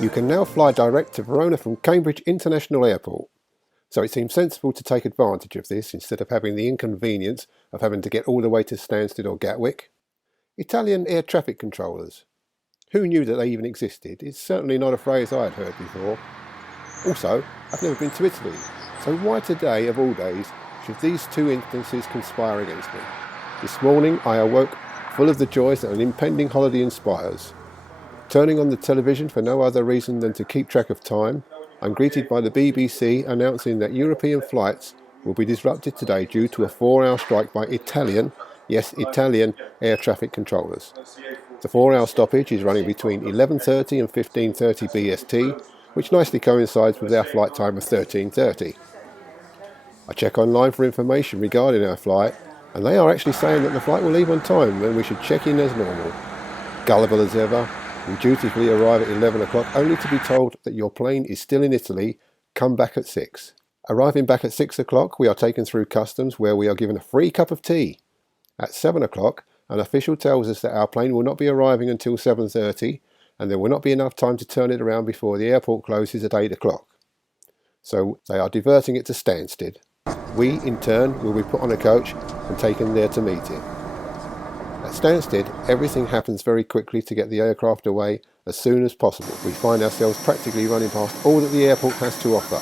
You can now fly direct to Verona from Cambridge International Airport, so it seems sensible to take advantage of this instead of having the inconvenience of having to get all the way to Stansted or Gatwick. Italian air traffic controllers. Who knew that they even existed? It's certainly not a phrase I had heard before. Also, I've never been to Italy, so why today, of all days, should these two instances conspire against me? This morning I awoke full of the joys that an impending holiday inspires. Turning on the television for no other reason than to keep track of time, I'm greeted by the BBC announcing that European flights will be disrupted today due to a 4-hour strike by Italian air traffic controllers. The 4-hour stoppage is running between 11:30 and 15:30 BST, which nicely coincides with our flight time of 13:30. I check online for information regarding our flight, and they are actually saying that the flight will leave on time when we should check in as normal. Gullible as ever, we dutifully arrive at 11 o'clock only to be told that your plane is still in Italy, come back at 6. Arriving back at 6 o'clock, we are taken through customs where we are given a free cup of tea. At 7 o'clock, an official tells us that our plane will not be arriving until 7:30 and there will not be enough time to turn it around before the airport closes at 8 o'clock. So they are diverting it to Stansted. We, in turn, will be put on a coach and taken there to meet it. At Stansted, everything happens very quickly to get the aircraft away as soon as possible. We find ourselves practically running past all that the airport has to offer.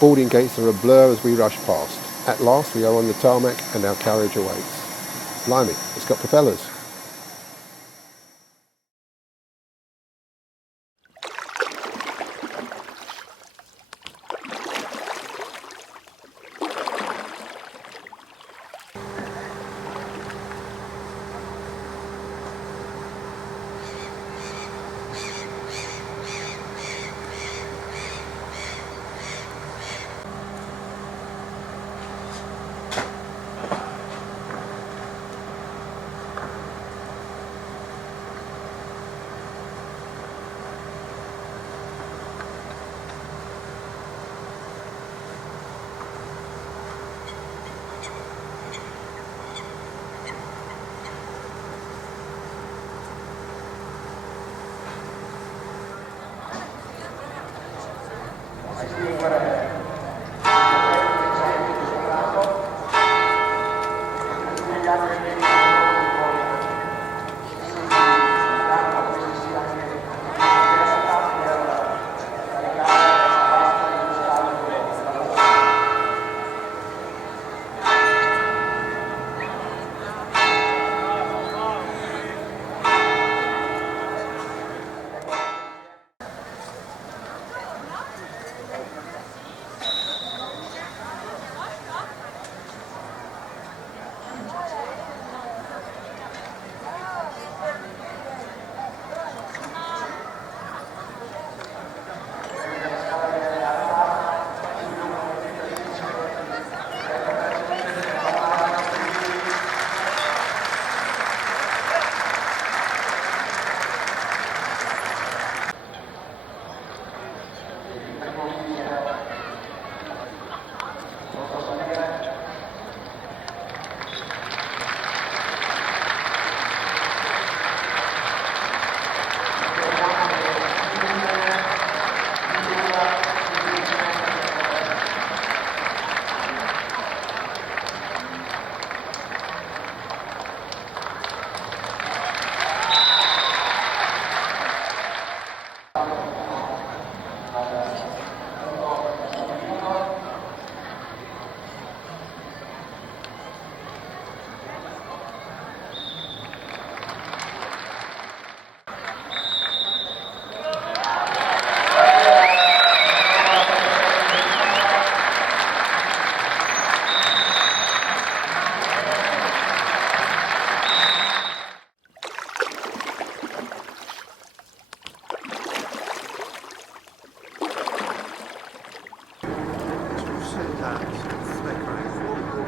Boarding gates are a blur as we rush past. At last we are on the tarmac and our carriage awaits. Blimey, it's got propellers.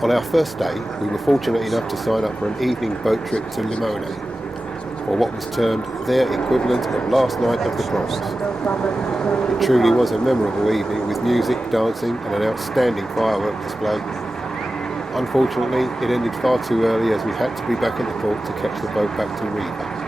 On our first day, we were fortunate enough to sign up for an evening boat trip to Limone, or what was termed their equivalent of last night of the proms. It truly was a memorable evening with music, dancing and an outstanding firework display. Unfortunately, it ended far too early as we had to be back at the port to catch the boat back to Riva.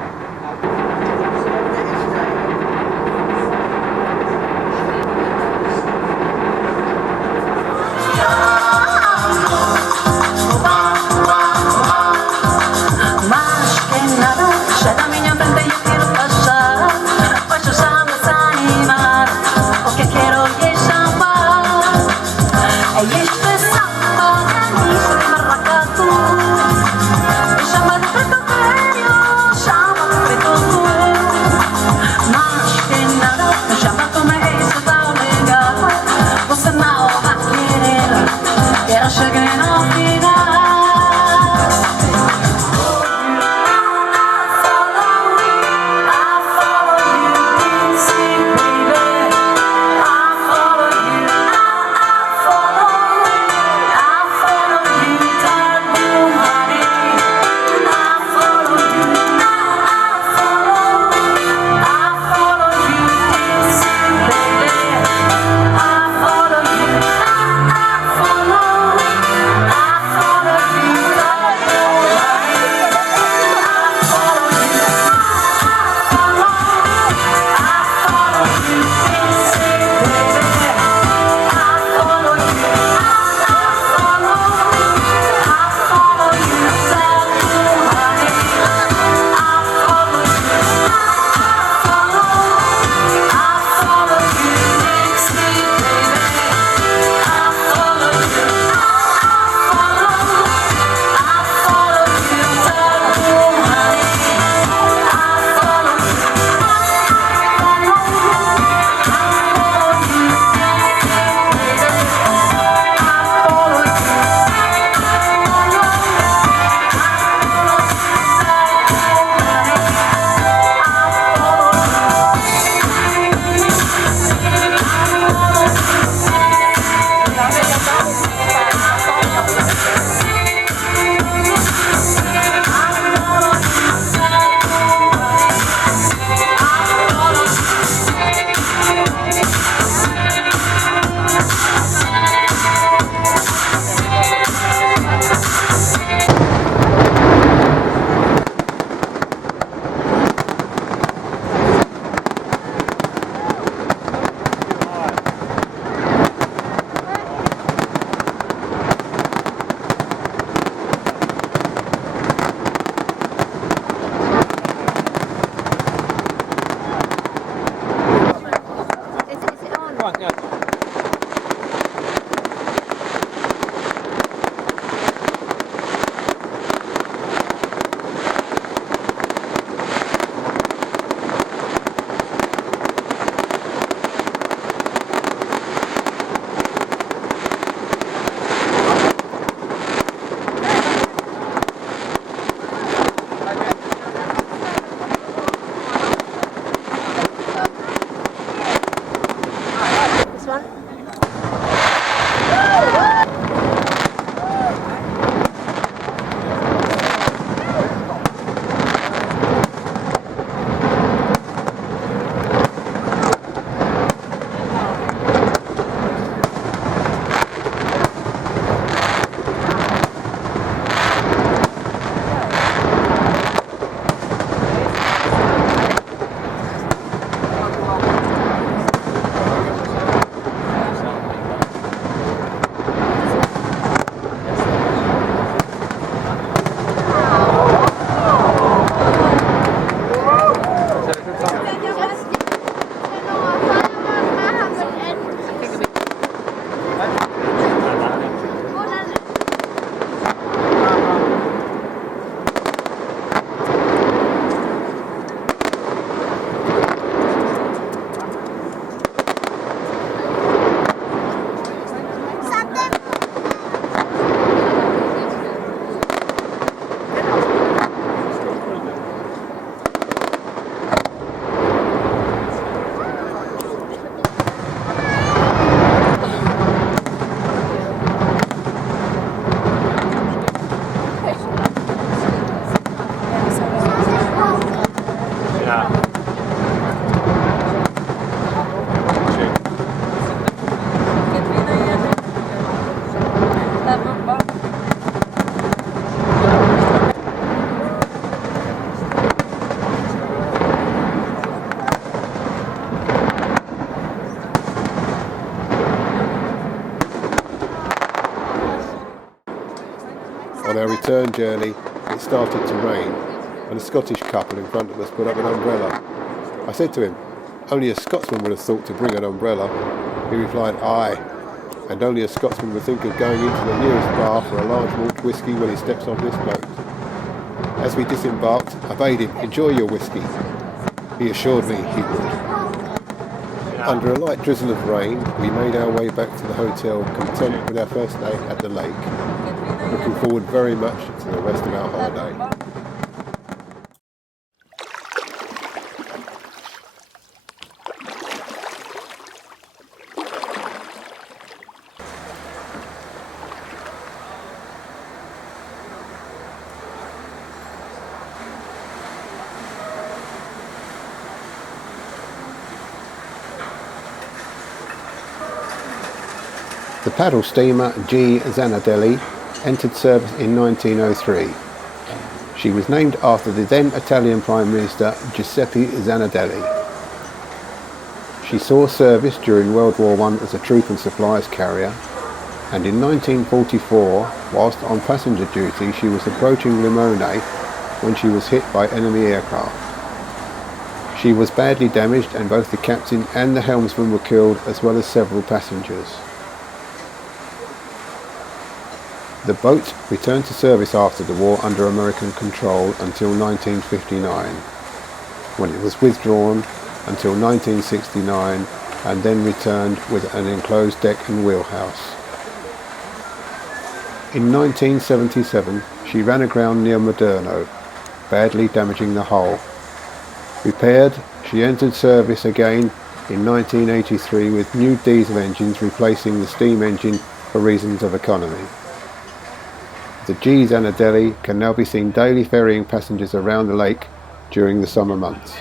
return journey, it started to rain, and a Scottish couple in front of us put up an umbrella. I said to him, "Only a Scotsman would have thought to bring an umbrella." He replied, "Aye, and only a Scotsman would think of going into the nearest bar for a large malt whisky when he steps off this boat." As we disembarked, I bade him enjoy your whisky. He assured me he would. Under a light drizzle of rain, we made our way back to the hotel, content with our first day at the lake, looking forward very much to the rest of our holiday. The paddle steamer G. Zanadelli entered service in 1903. She was named after the then Italian Prime Minister Giuseppe Zanadelli. She saw service during World War I as a troop and supplies carrier, and in 1944, whilst on passenger duty, she was approaching Limone when she was hit by enemy aircraft. She was badly damaged and both the captain and the helmsman were killed, as well as several passengers. The boat returned to service after the war under American control until 1959, when it was withdrawn until 1969 and then returned with an enclosed deck and wheelhouse. In 1977 she ran aground near Moderno, badly damaging the hull. Repaired, she entered service again in 1983 with new diesel engines replacing the steam engine for reasons of economy. The G. Zanadelli can now be seen daily ferrying passengers around the lake during the summer months.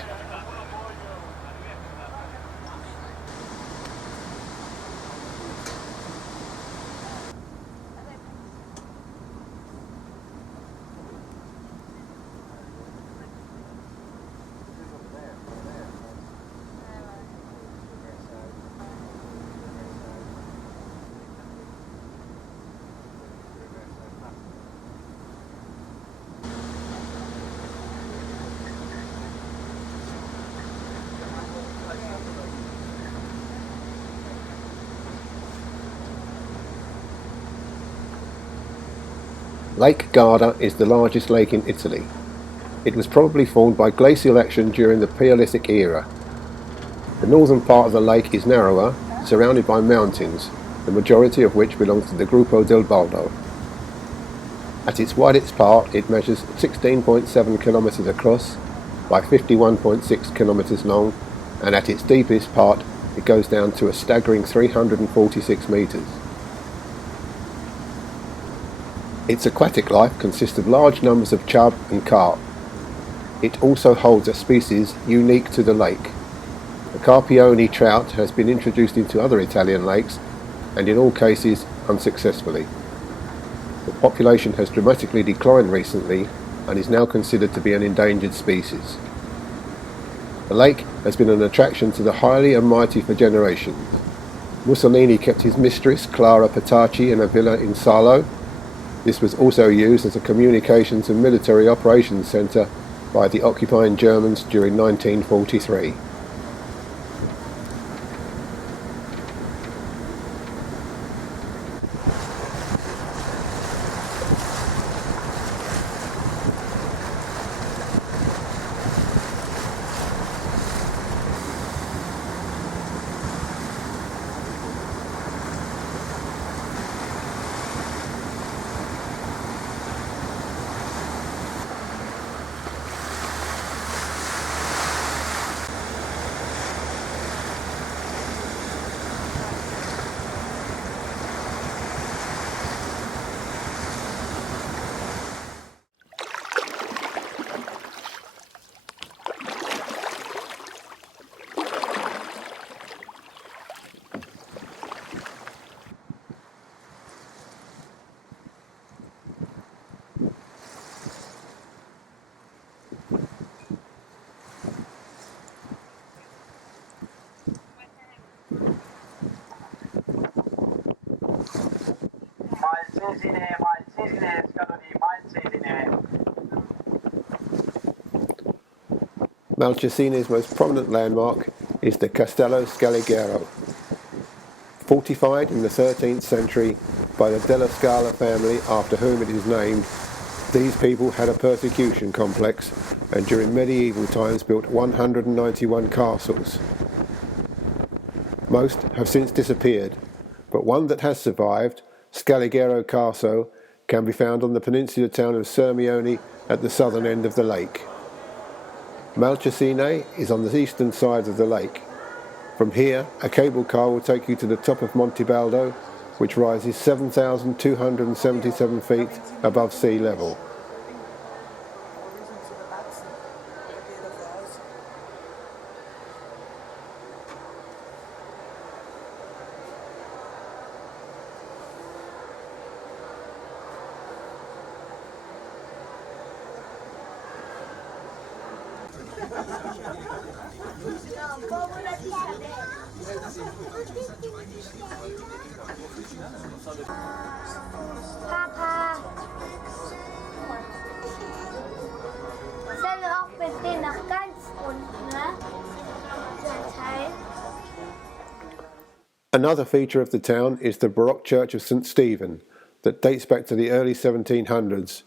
Lake Garda is the largest lake in Italy. It was probably formed by glacial action during the Paleolithic era. The northern part of the lake is narrower, surrounded by mountains, the majority of which belong to the Gruppo del Baldo. At its widest part, it measures 16.7 kilometers across by 51.6 kilometers long, and at its deepest part, it goes down to a staggering 346 meters. Its aquatic life consists of large numbers of chub and carp. It also holds a species unique to the lake. The Carpione trout has been introduced into other Italian lakes, and in all cases unsuccessfully. The population has dramatically declined recently and is now considered to be an endangered species. The lake has been an attraction to the highly and mighty for generations. Mussolini kept his mistress Clara Petacci in a villa in Salo. This was also used as a communications and military operations centre by the occupying Germans during 1943. Malcesine, scalo di Malcesine. Malcesine's most prominent landmark is the Castello Scaligero. Fortified in the 13th century by the Della Scala family after whom it is named, these people had a persecution complex and during medieval times built 191 castles. Most have since disappeared, but one that has survived, Scaligero Castle, can be found on the peninsula town of Sirmione at the southern end of the lake. Malcesine is on the eastern side of the lake. From here, a cable car will take you to the top of Monte Baldo, which rises 7,277 feet above sea level. Papa, soll auch bitte nach ganz unten, ne? Der Teil. Another feature of the town is the Baroque church of St. Stephen that dates back to the early 1700s,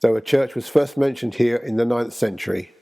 though a church was first mentioned here in the 9th century.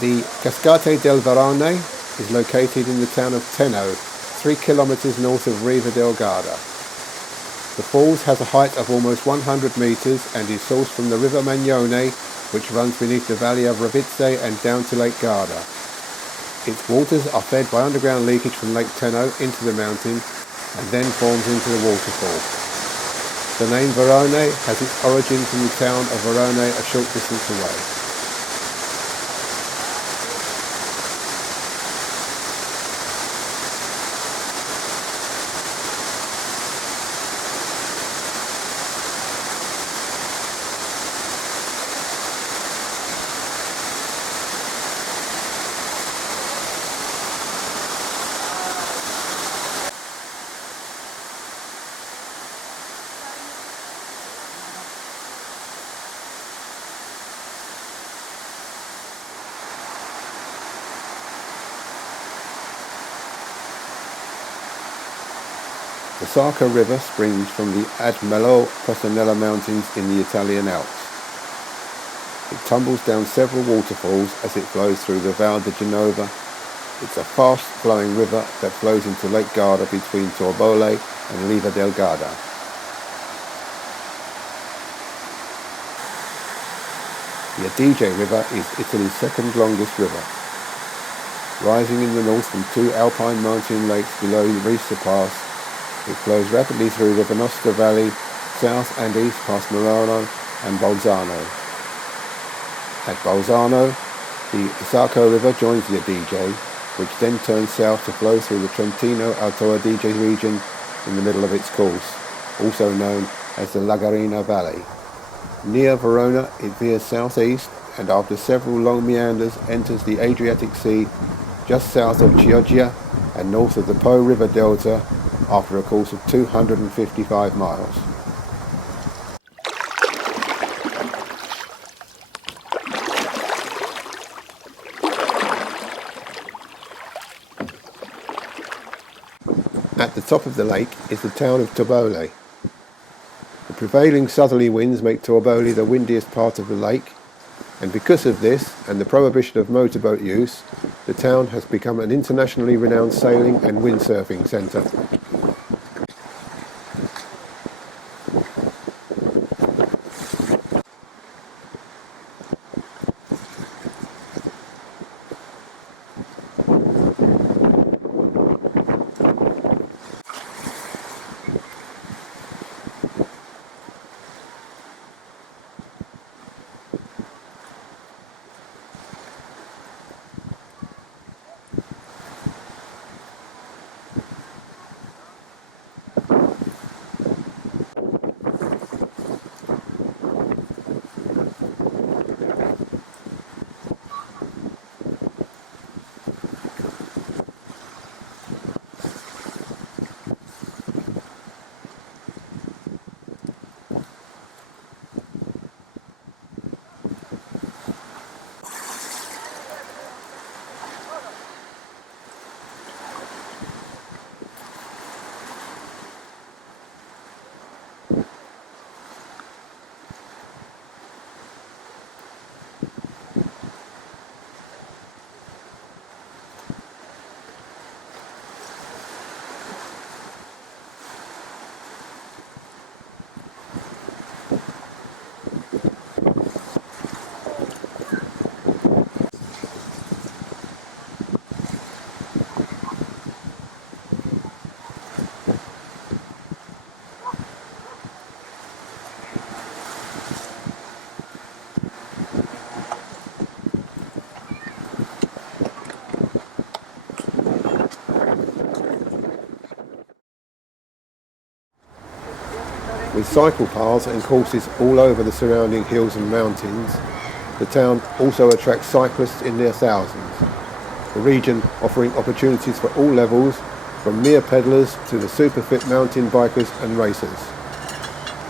The Cascate del Verone is located in the town of Tenno, 3 kilometers north of Riva del Garda. The falls has a height of almost 100 meters and is sourced from the River Magnone, which runs beneath the valley of Ravizze and down to Lake Garda. Its waters are fed by underground leakage from Lake Tenno into the mountain and then forms into the waterfall. The name Verone has its origin from the town of Verone a short distance away. The Sarca River springs from the Admelo Cosanella Mountains in the Italian Alps. It tumbles down several waterfalls as it flows through the Val di Genova. It's a fast-flowing river that flows into Lake Garda between Torbole and Riva del Garda. The Adige River is Italy's second longest river. Rising in the north from 2 alpine mountain lakes below Risa Pass, it flows rapidly through the Venosta Valley, south and east past Murano and Bolzano. At Bolzano, the Isarco River joins the Adige, which then turns south to flow through the Trentino Alto Adige region in the middle of its course, also known as the Lagarina Valley. Near Verona, it veers southeast and after several long meanders enters the Adriatic Sea just south of Chioggia and north of the Po River Delta after a course of 255 miles. At the top of the lake is the town of Torbole. The prevailing southerly winds make Torbole the windiest part of the lake, and because of this and the prohibition of motorboat use, the town has become an internationally renowned sailing and windsurfing centre. With cycle paths and courses all over the surrounding hills and mountains, the town also attracts cyclists in their thousands. The region offering opportunities for all levels, from mere pedlars to the super fit mountain bikers and racers.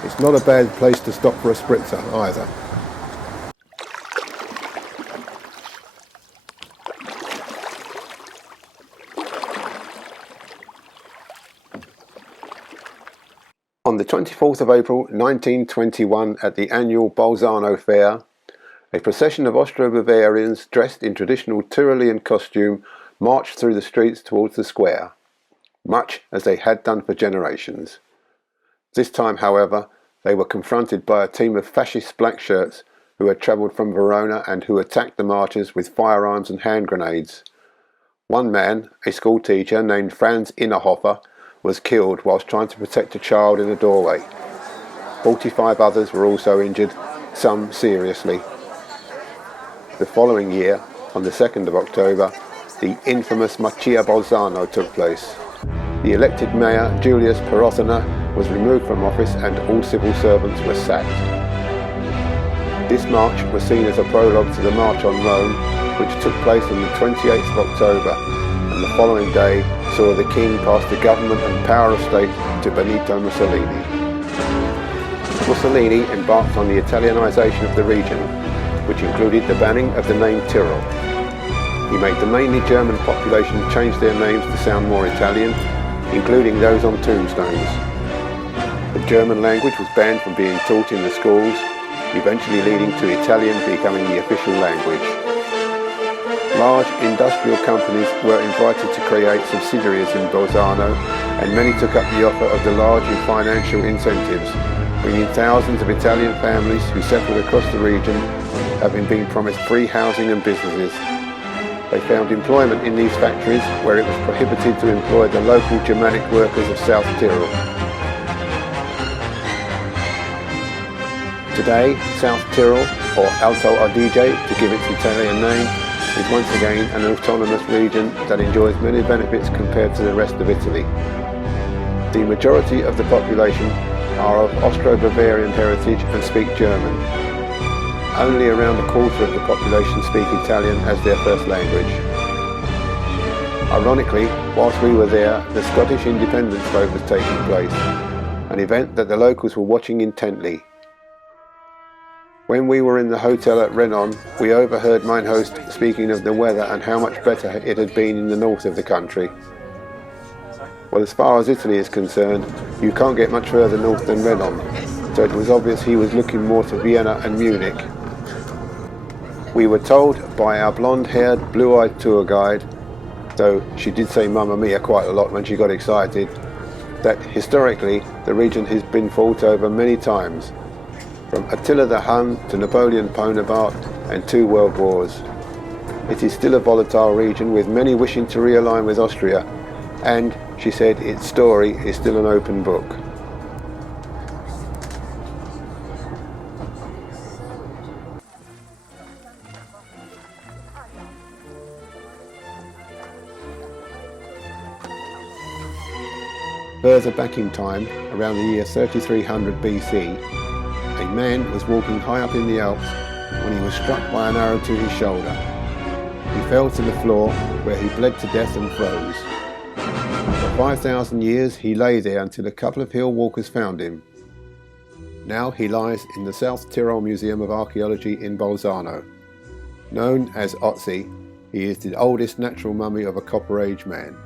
It's not a bad place to stop for a spritzer either. On the 24th of April 1921 at the annual Bolzano Fair, a procession of Austro-Bavarians dressed in traditional Tyrolean costume marched through the streets towards the square, much as they had done for generations. This time, however, they were confronted by a team of fascist black shirts who had travelled from Verona and who attacked the marchers with firearms and hand grenades. One man, a school teacher named Franz Innerhofer, was killed whilst trying to protect a child in a doorway. 45 others were also injured, some seriously. The following year, on the 2nd of October, the infamous Marcia Bolzano took place. The elected mayor, Julius Perothina, was removed from office and all civil servants were sacked. This march was seen as a prologue to the March on Rome, which took place on the 28th of October, and the following day saw the king pass the government and power of state to Benito Mussolini. Mussolini embarked on the Italianisation of the region, which included the banning of the name Tyrol. He made the mainly German population change their names to sound more Italian, including those on tombstones. The German language was banned from being taught in the schools, eventually leading to Italian becoming the official language. Large industrial companies were invited to create subsidiaries in Bolzano, and many took up the offer of the large financial incentives, bringing thousands of Italian families who settled across the region, having been promised free housing and businesses. They found employment in these factories where it was prohibited to employ the local Germanic workers of South Tyrol. Today, South Tyrol, or Alto Adige to give its Italian name, is once again an autonomous region that enjoys many benefits compared to the rest of Italy. The majority of the population are of Austro-Bavarian heritage and speak German. Only around a quarter of the population speak Italian as their first language. Ironically, whilst we were there, the Scottish independence vote was taking place, an event that the locals were watching intently. When we were in the hotel at Renon, we overheard mine host speaking of the weather and how much better it had been in the north of the country. Well, as far as Italy is concerned, you can't get much further north than Renon, so it was obvious he was looking more to Vienna and Munich. We were told by our blonde-haired, blue-eyed tour guide, though she did say Mamma Mia quite a lot when she got excited, that historically the region has been fought over many times, from Attila the Hun to Napoleon Bonaparte and 2 world wars. It is still a volatile region with many wishing to realign with Austria, and, she said, its story is still an open book. Further back in time, around the year 3300 BC, a man was walking high up in the Alps when he was struck by an arrow to his shoulder. He fell to the floor, where he bled to death and froze. For 5,000 years he lay there until a couple of hill walkers found him. Now he lies in the South Tyrol Museum of Archaeology in Bolzano. Known as Otzi, he is the oldest natural mummy of a Copper Age man.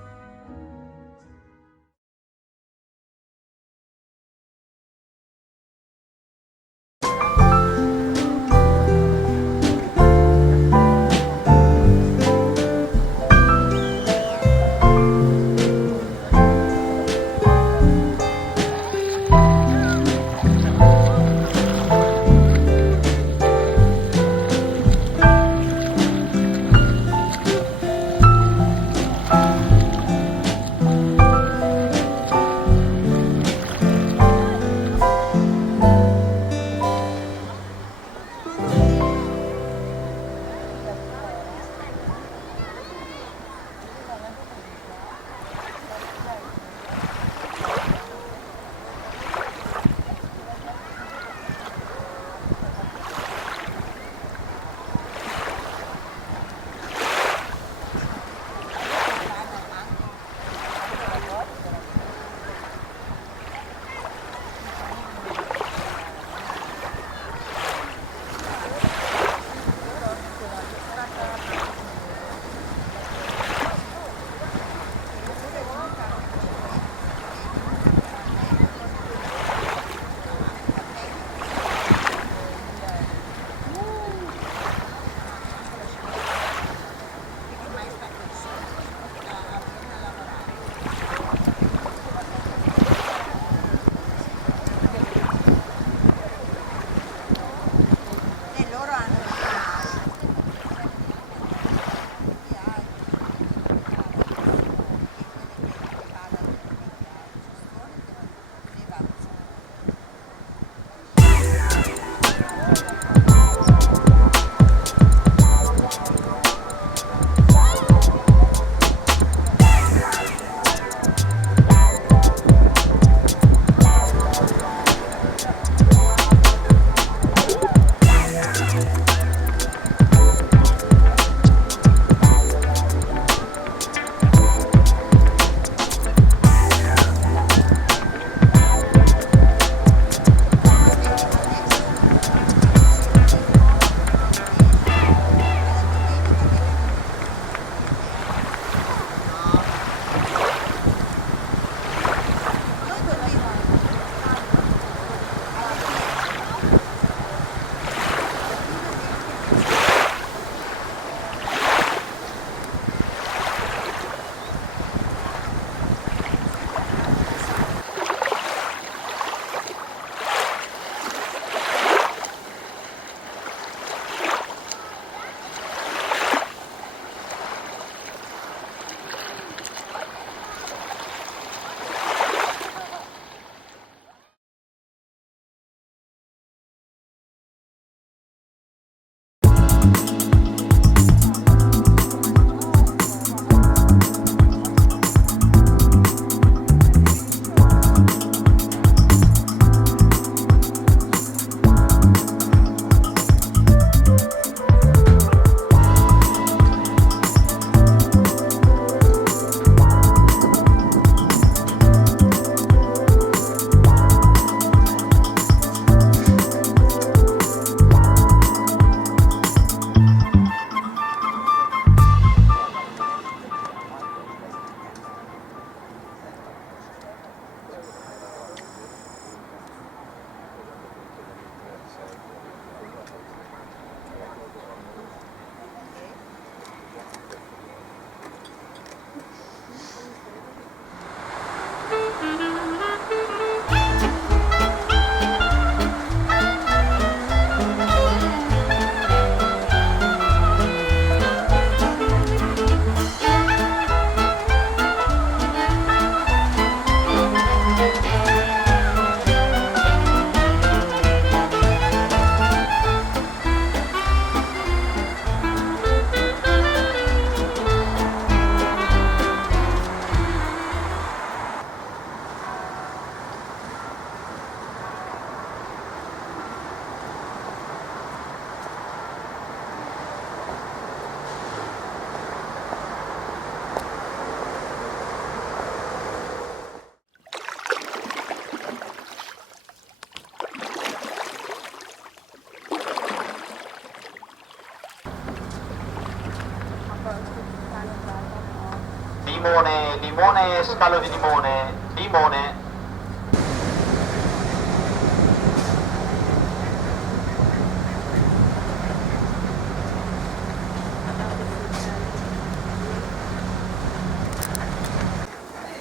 limone, scalo di limone, limone.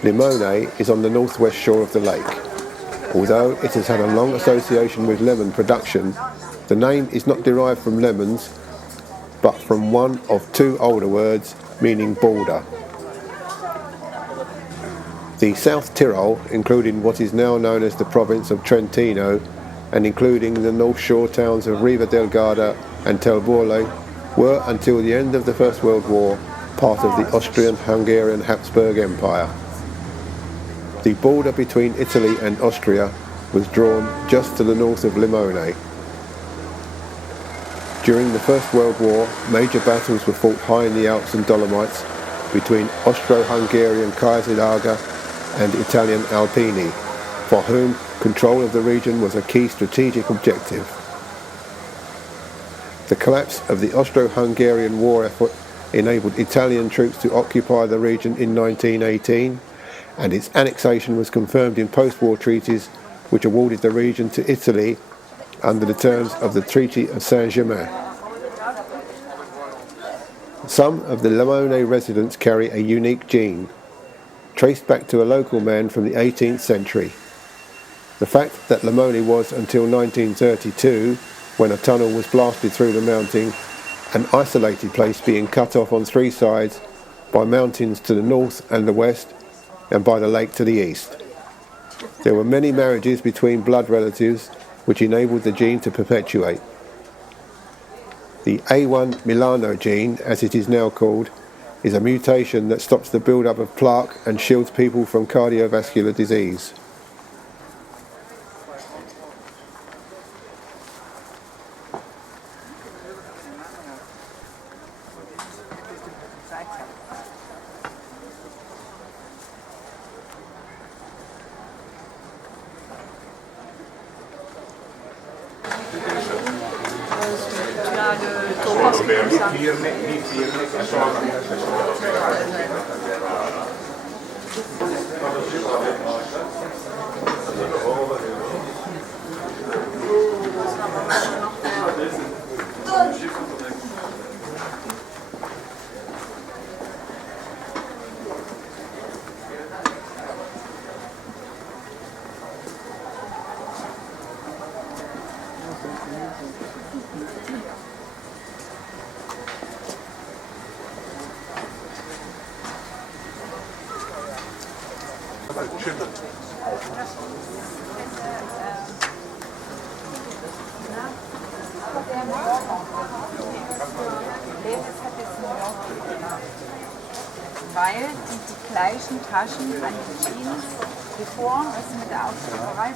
Limone is on the northwest shore of the lake. Although it has had a long association with lemon production, the name is not derived from lemons, but from one of two older words meaning border. The South Tyrol, including what is now known as the province of Trentino, and including the North Shore towns of Riva del Garda and Telborle, were until the end of the First World War part of the Austrian-Hungarian Habsburg Empire. The border between Italy and Austria was drawn just to the north of Limone. During the First World War, major battles were fought high in the Alps and Dolomites between Austro-Hungarian Kaiserjäger and Italian Alpini, for whom control of the region was a key strategic objective. The collapse of the Austro-Hungarian war effort enabled Italian troops to occupy the region in 1918, and its annexation was confirmed in post-war treaties which awarded the region to Italy under the terms of the Treaty of Saint-Germain. Some of the Limone residents carry a unique gene, traced back to a local man from the 18th century. The fact that Limone was, until 1932, when a tunnel was blasted through the mountain, an isolated place being cut off on three sides by mountains to the north and the west, and by the lake to the east. There were many marriages between blood relatives, which enabled the gene to perpetuate. The A1 Milano gene, as it is now called, is a mutation that stops the build-up of plaque and shields people from cardiovascular disease. Weil die gleichen Taschen an den Jeans bevor, was sie mit der Aufschreiberei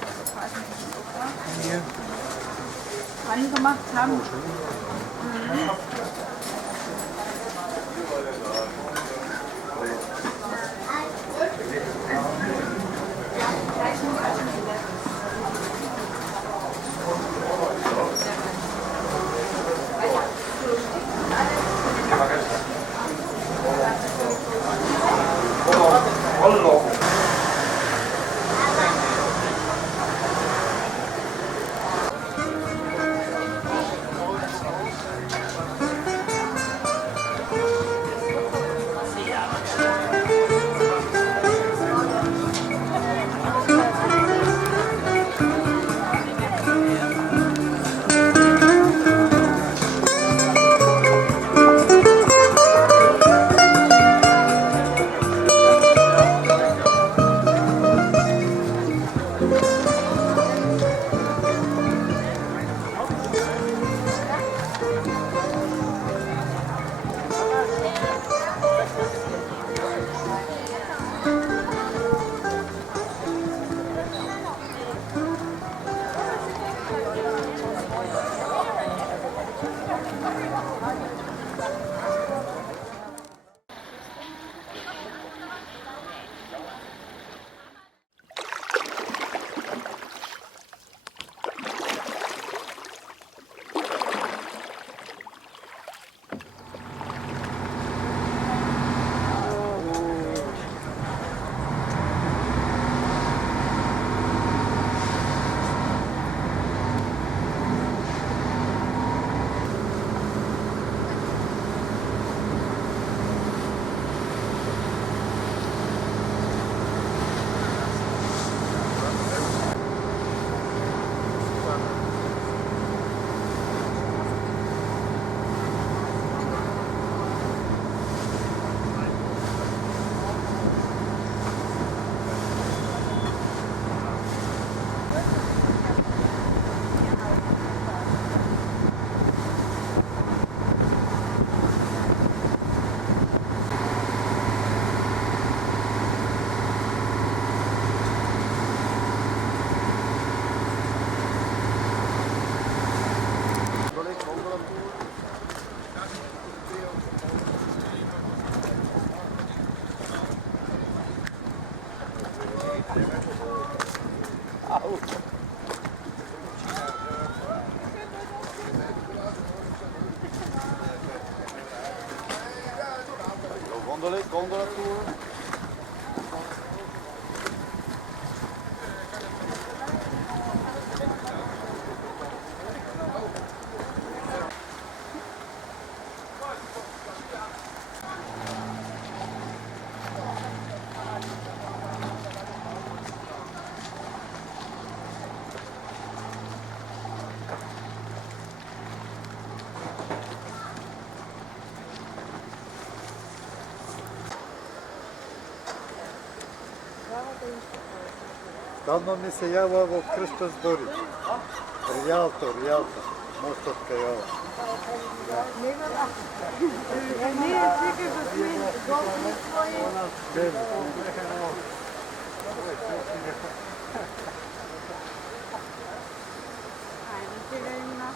angemacht haben. Gondola tour. Давно ми се јава во Крстос Борич. Ријалтор, мостот кај ова. Nije čekaj da svi došli svoje. Ajde, čega ima.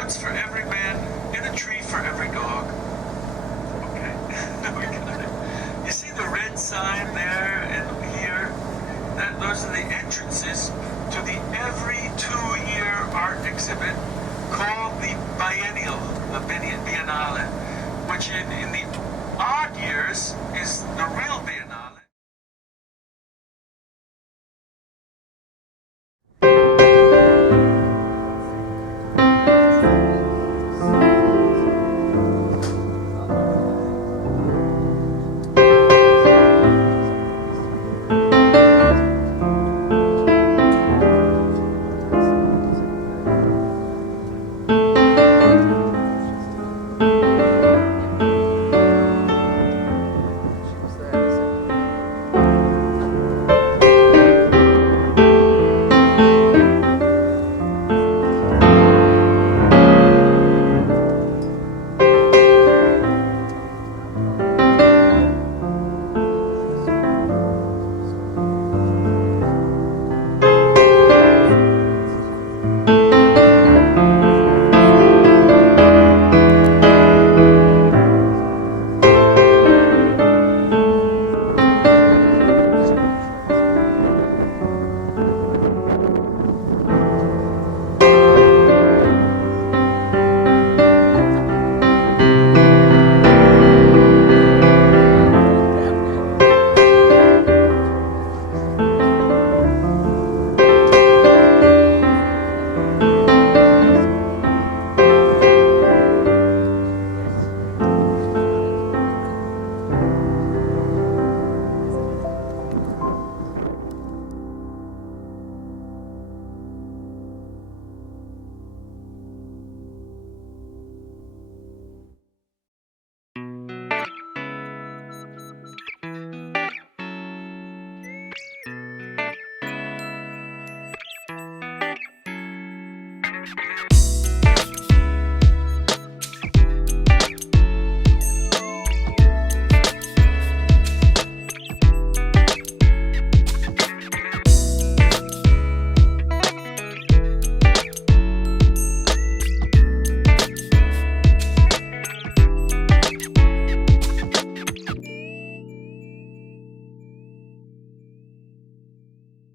Once for every man, in a tree for every dog. Okay, we got it. You see the red sign there and here? Those are the entrances to the every 2-year art exhibit called the Biennial, the Biennale, which in